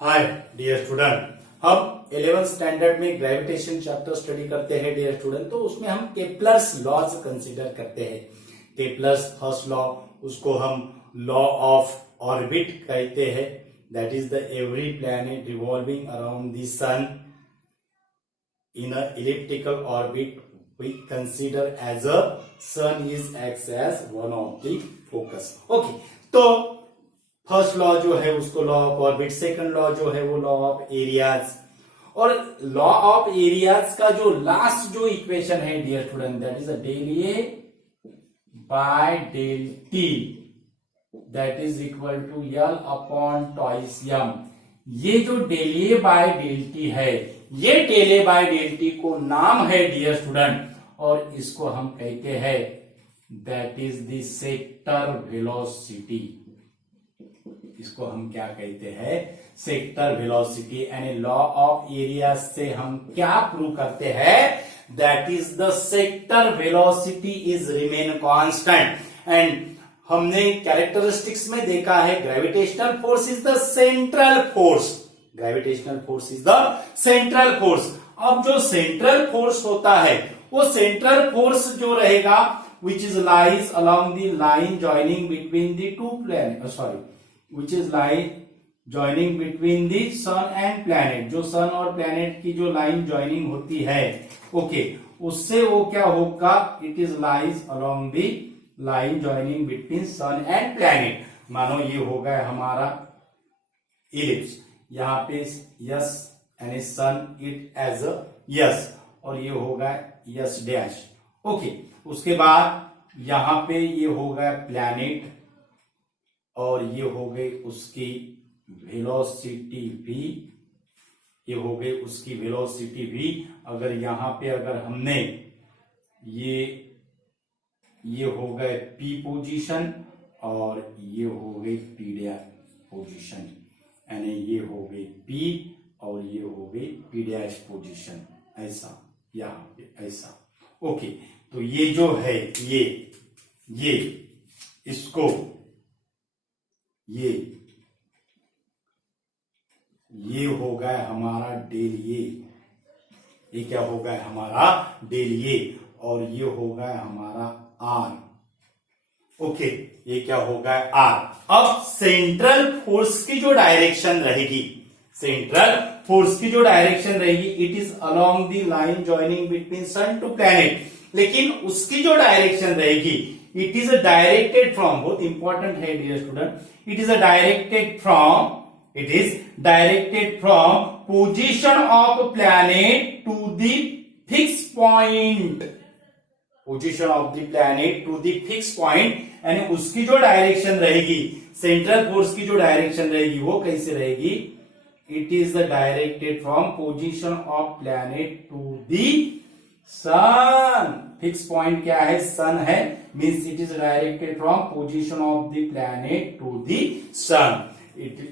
Hi dear student, हम 11th standard में gravitation chapter study करते हैं डियर स्टूडेंट। तो उसमें हम केप्लर्स लॉज कंसीडर करते हैं। केप्लर्स फर्स्ट लॉ, उसको हम लॉ ऑफ ऑर्बिट कहते हैं। That is the every planet revolving around the sun in a elliptical orbit we consider as a sun is acts as one of the focus. Okay, तो first law जो है उसको law of orbit, second law जो है वो law of areas, और law of areas का जो लास्ट जो इक्वेशन है dear student, that is del A by del T that is equal to L upon twice M. ये जो del A by del T है, ये del A by del T को नाम है डियर स्टूडेंट, और इसको हम कहते हैं that is the sector velocity. इसको हम क्या कहते हैं? Sector velocity. यानी लॉ ऑफ एरिया से हम क्या प्रूव करते हैं? That is the sector velocity is remain constant. And हमने कैरेक्टरिस्टिक्स में देखा है gravitational force is the central force. Gravitational force is the central force. अब जो सेंट्रल फोर्स होता है वो सेंट्रल फोर्स जो रहेगा which is lies along the line joining between the two planet, sorry which is line joining between the sun and planet। जो सन और planet की जो लाइन ज्वाइनिंग होती है, ओके, उससे वो क्या होगा? It is lies along the line joining between sun and planet. मानो ये होगा हमारा इलिप्स, यहाँ पे यस यानी sun it as a yes, और ये होगा यस डैश। ओके, उसके बाद यहां पे ये होगा प्लैनेट, और ये हो गई उसकी वेलोसिटी v, ये हो गई उसकी वेलोसिटी v। अगर यहां पे अगर हमने ये हो गए p पोजीशन, और ये हो गई p डैश पोजीशन, यानी ये हो गई p और ये हो गई p डैश पोजीशन, ऐसा यहां पे ऐसा। ओके, तो ये जो है ये इसको ये हो गया हमारा डेल ये क्या हो गया हमारा डेल ये, और ये हो गया हमारा आर। ओके, ये क्या हो गया आर। अब सेंट्रल फोर्स की जो डायरेक्शन रहेगी, सेंट्रल फोर्स की जो डायरेक्शन रहेगी, it is along the line joining between sun to planet. लेकिन उसकी जो डायरेक्शन रहेगी, इट इज डायरेक्टेड फ्रॉम, बहुत इंपॉर्टेंट है dear student, it is directed from position of planet to the fixed point, position of the planet to the fixed point। यानी उसकी जो direction रहेगी, सेंट्रल फोर्स की जो डायरेक्शन रहेगी वो कैसे रहेगी? It is directed from position of planet to the sun. Fix point क्या है? सन है, means it is directed from position of the planet to the sun.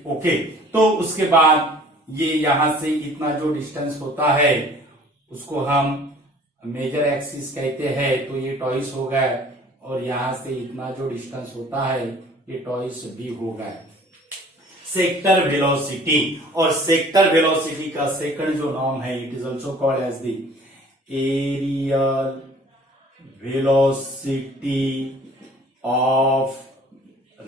Okay, तो उसके बाद ये यहां से इतना जो डिस्टेंस होता है उसको हम मेजर एक्सिस कहते हैं, तो ये टॉइस हो गया, और यहां से इतना जो डिस्टेंस होता है ये टॉइस भी हो गया। सेक्टर वेलोसिटी, और सेक्टर वेलोसिटी का सेकंड जो नाम है, it is also called as the aerial velocity of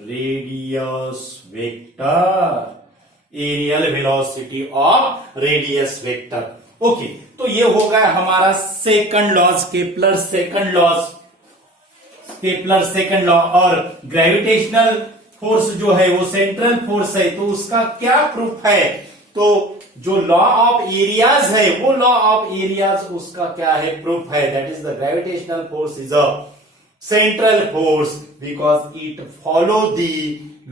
radius vector, aerial velocity of radius vector। Okay, तो ये हो गया हमारा second laws, Kepler second laws, Kepler second law. और ग्रेविटेशनल फोर्स जो है वो सेंट्रल फोर्स है, तो उसका क्या प्रूफ है? तो जो लॉ ऑफ एरियाज है वो लॉ ऑफ एरियाज उसका क्या है? प्रूफ है। That is the gravitational force is a central force because it follow the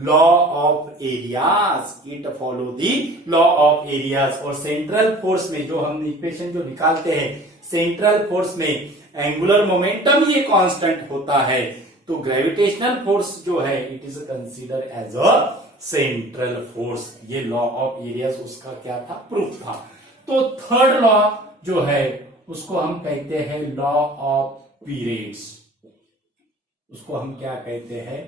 law of areas, it follow the law of areas. और सेंट्रल फोर्स में जो हम इक्वेशन जो निकालते हैं, सेंट्रल फोर्स में एंगुलर मोमेंटम ये कांस्टेंट होता है, तो ग्रेविटेशनल फोर्स जो है it is consider as a central force. ये लॉ ऑफ एरियाज उसका क्या था? प्रूफ था। तो थर्ड लॉ जो है उसको हम कहते हैं लॉ ऑफ पीरियड्स। उसको हम क्या कहते हैं?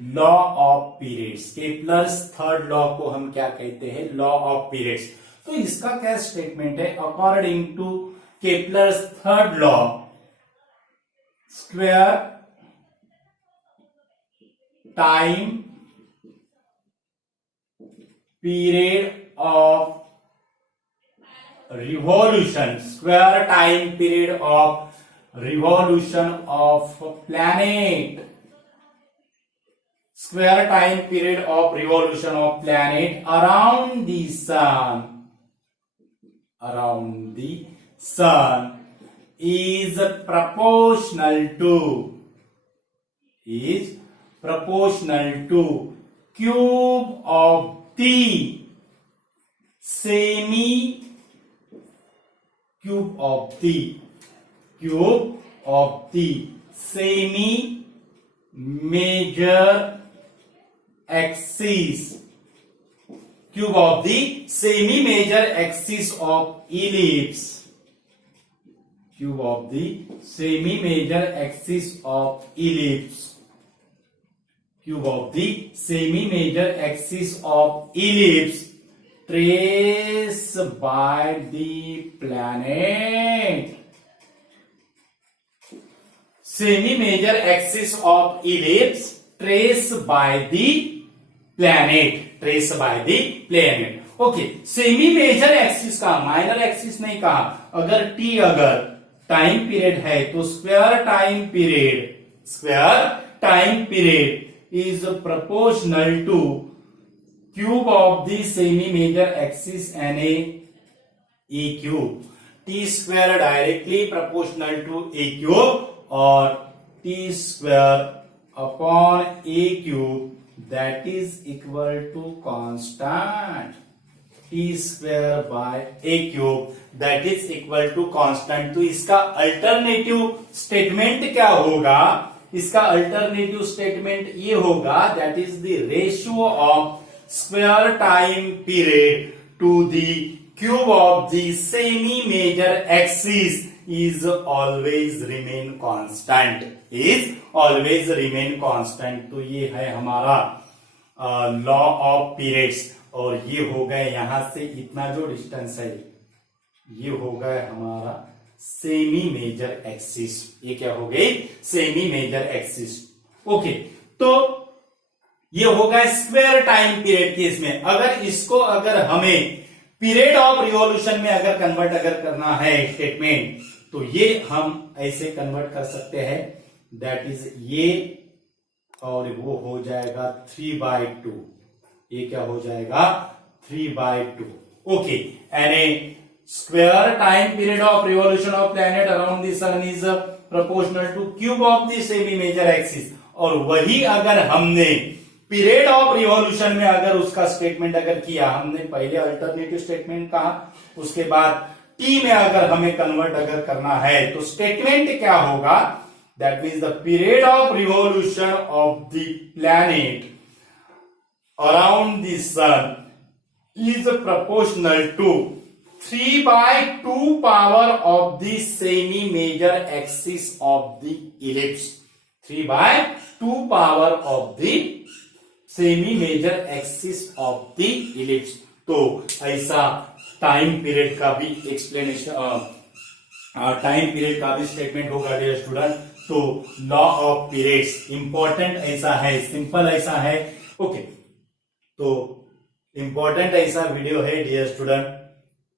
Law of periods. Kepler's third law को हम क्या कहते हैं? Law of periods. तो इसका क्या स्टेटमेंट है? According to Kepler's third law, square time period of revolution, square time period of revolution of planet, square time period of revolution of planet around the sun, around the sun is proportional to cube of the semi semi major axis, cube of the semi major axis of ellipse, cube of the semi major axis of ellipse, cube of the semi major axis of ellipse traced by the planet. Semi-major axis of ellipse traced by the planet. Traced by the planet. Okay, semi major axis का, minor axis नहीं कहा। अगर T अगर time period है तो square time period is proportional to cube of the semi major axis and a cube. T square directly proportional to a cube or T square upon a cube that is equal to constant. T square by a cube that is equal to constant. तो इसका alternative statement क्या होगा? इसका alternative statement ये होगा, that is the ratio of square time period to the cube of the semi major axis is always remain constant, तो ये है हमारा लॉ ऑफ पीरियड्स। और ये हो गए यहां से इतना जो डिस्टेंस है, ये हो गए हमारा सेमी मेजर एक्सिस। ये क्या हो गई? Semi major axis. ओके, तो ये होगा स्क्वायर टाइम पीरियड केस में। अगर इसको हमें पीरियड ऑफ रिवॉल्यूशन में कन्वर्ट करना है स्टेटमेंट, तो ये हम ऐसे कन्वर्ट कर सकते हैं, दैट इज ये, और वो हो जाएगा 3/2। ये क्या हो जाएगा? 3/2। Okay, and square time period of revolution of planet around the sun is proportional to cube of the semi major axis. और वही अगर हमने पीरियड ऑफ रिवॉल्यूशन में उसका स्टेटमेंट किया, हमने पहले अल्टरनेटिव स्टेटमेंट कहा, उसके बाद टी में हमें कन्वर्ट करना है, तो स्टेटमेंट क्या होगा? That means the period of revolution of the planet around the sun is proportional to 3/2 power of the semi major axis of the ellipse. 3/2 power of the semi major axis of the ellipse. तो ऐसा time period का भी explanation, time period का भी statement होगा dear student. तो law of periods important ऐसा है, सिंपल ऐसा है। ओके, तो इंपॉर्टेंट ऐसा वीडियो है डियर स्टूडेंट,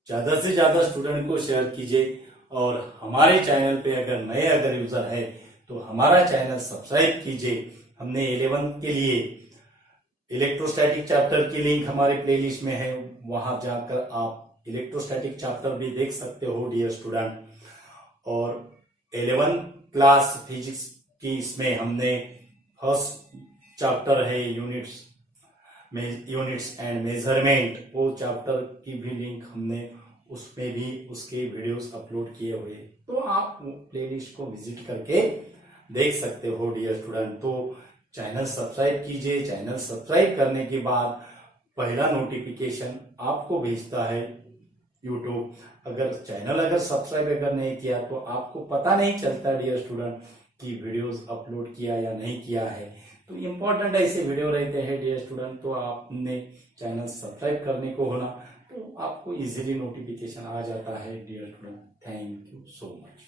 ज्यादा से ज्यादा स्टूडेंट को शेयर कीजिए। और हमारे चैनल पे नए यूजर है तो हमारा चैनल सब्सक्राइब कीजिए। हमने 11th के लिए इलेक्ट्रोस्टैटिक चैप्टर की लिंक हमारे प्लेलिस्ट में है, वहां जाकर आप इलेक्ट्रोस्टैटिक चैप्टर भी देख सकते हो डियर स्टूडेंट। और 11th क्लास फिजिक्स की इसमें हमने फर्स्ट चैप्टर है यूनिट्स एंड मेजरमेंट, वो चैप्टर की भी लिंक हमने उसमें भी उसके वीडियोस अपलोड किए हुए, तो आप प्लेलिस्ट को विजिट करके देख सकते हो डियर स्टूडेंट। तो चैनल सब्सक्राइब कीजिए। चैनल सब्सक्राइब करने के बाद पहला नोटिफिकेशन आपको भेजता है यूट्यूब। अगर चैनल सब्सक्राइब नहीं किया तो आपको पता नहीं चलता डियर स्टूडेंट कि वीडियोस अपलोड किया या नहीं किया है। तो इम्पोर्टेंट ऐसे वीडियो रहते हैं डियर स्टूडेंट, तो आपने चैनल सब्सक्राइब करने को होना, तो आपको इजीली नोटिफिकेशन आ जाता है dear student. Thank you so much.